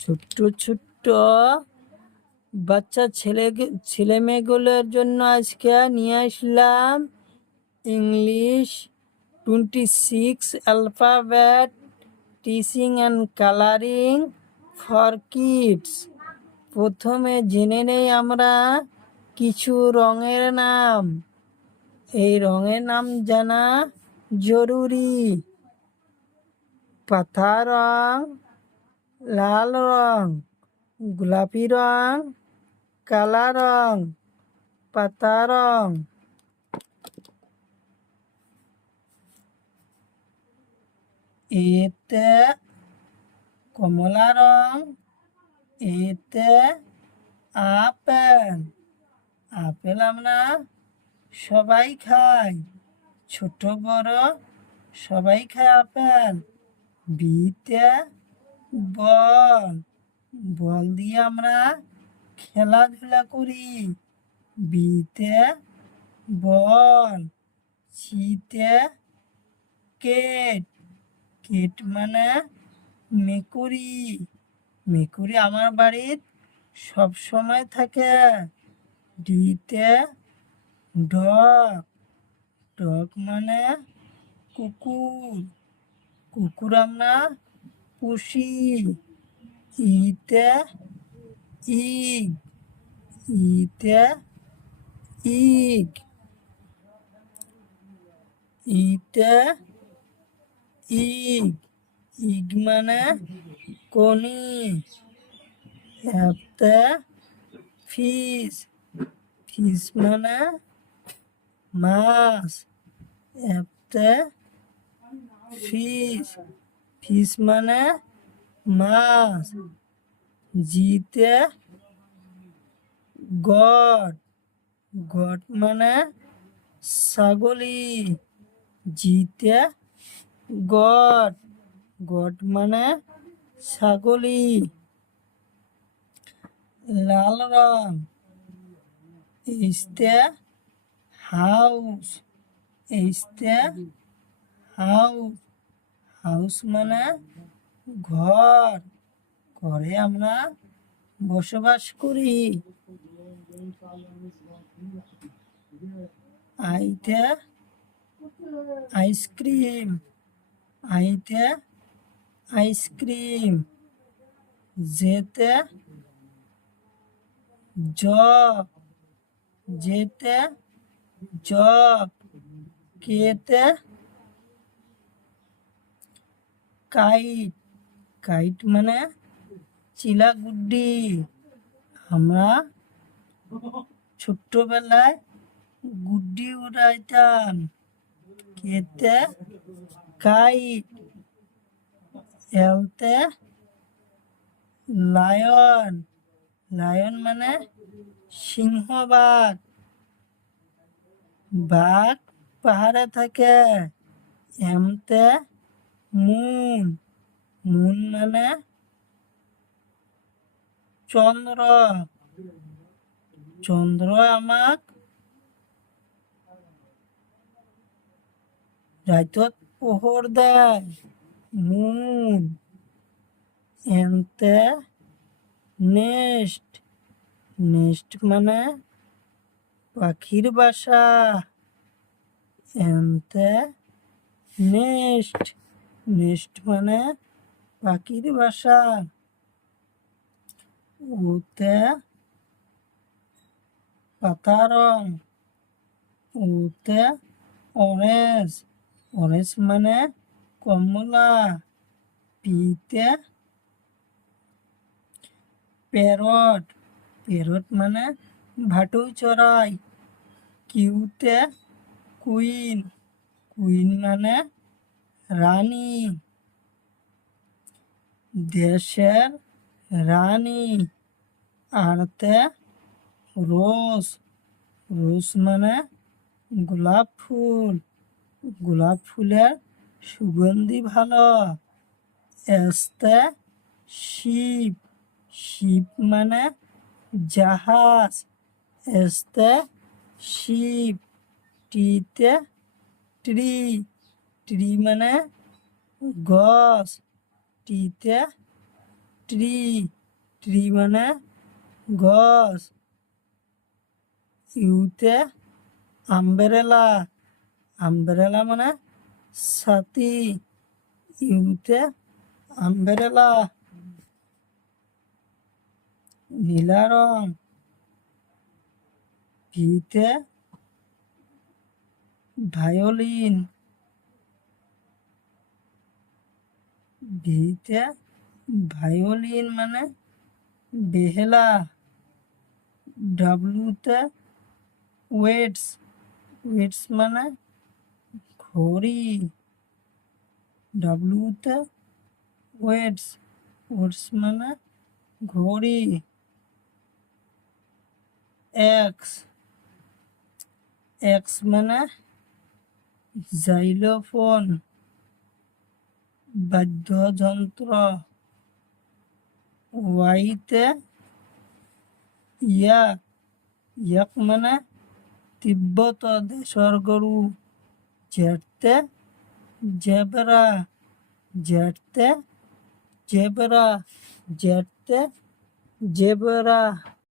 ছোট্ট ছোট্ট বাচ্চা ছেলে মেয়েগুলোর জন্য আজকে নিয়ে আসলাম English 26 alphabet teaching and colouring for kids. প্রথমে জেনে নেই আমরা কিছু রঙের নাম। এই রঙের নাম জানা জরুরি। পাতা রং, লাল রং, গোলাপি রং, কালা রং, পাতা রং। এতে কমলা রং, এতে আপেল। আপেল আমরা সবাই খাই, ছোট বড় সবাই খায় আপেল। বিতে বল, বল দিয়ে আমরা খেলাধুলা করি। বিতে বল। সিতে কেট, কেট মানে মেকুরি। মেকুরি আমার বাড়ির সব সময় থাকে। ডিতে ডগ, ডগ মানে কুকুর। কুকুর আমরা পুষি। ইতে ইগ, ইতে ইগ। ইতে ইগ, ইগ মানে কনি। এতে ফিশ, ফিশ মানে মাছ। এতে ফিশ, ফিশ মানে মাছ। জিতে গট, গট মানে ছাগলি। জিতে গট, গট মানে ছাগলি। লাল রং। এইচতে হাউস, এইচতে হাউস, হাউস মানে ঘর। ঘরে আমরা বসবাস করি। আইতে আইসক্রিম, আইতে আইসক্রিম। যেতে জগ, যেতে জগ। কেতে কাইট, কাইট মানে চিলাগুড্ডি। আমরা ছোট্টবেলায় গুড্ডি উড়াইতাম। কেতে কাইট। এলতে লায়ন, লায়ন মানে সিংহবাগ। বাঘ পাহাড়ে থাকে। এমতে মুন, মুন মানে চন্দ্র। চন্দ্র আমাক রাইতত পোহর দেয়। মুন। এনতে নেস্ট, নেস্ট মানে পাখির বাসা। এনতে নেস্ট, নেস্ট মানে পাখির বাসা। ওতে পাতা রং, ওতে অরেঞ্জ, অরেঞ্জ মানে কমলা। পিতে প্যারট, প্যারট মানে ভাটৌ চড়াই। কিউতে কুইন, কুইন মানে রানী। দেশের রানী। আরতে রোজ, রোজ মানে গোলাপ ফুল। গোলাপ ফুলের সুগন্ধি ভালো। এসতে শিপ, শিপ মানে জাহাজ। এসতে শিপ। টিতে ট্রি, ট্রি মানে গছ। টিতে ট্রি, ট্রি মানে গছ। ইউতে আমব্রেলা, আমব্রেলা মানে ছাতি। ইউতে আমব্রেলা। নীলা রং। ভিতে ভায়োলিন, ভিতে ভায়োলিন মানে বেহেলা। ডাব্লুতে ওয়েটস, ওয়েটস মানে ঘড়ি। ডাব্লুতে ওয়েটস, ওয়েটস মানে ঘড়ি। এক্স, এক্স মানে জাইলোফোন, বাদ্যযন্ত্র। ওয়াইতে ইয়াক, ইয়াক মানে তিব্বত দেশর গরু। জেডতে জেব্রা, জেডতে জেব্রা, জেডতে জেব্রা।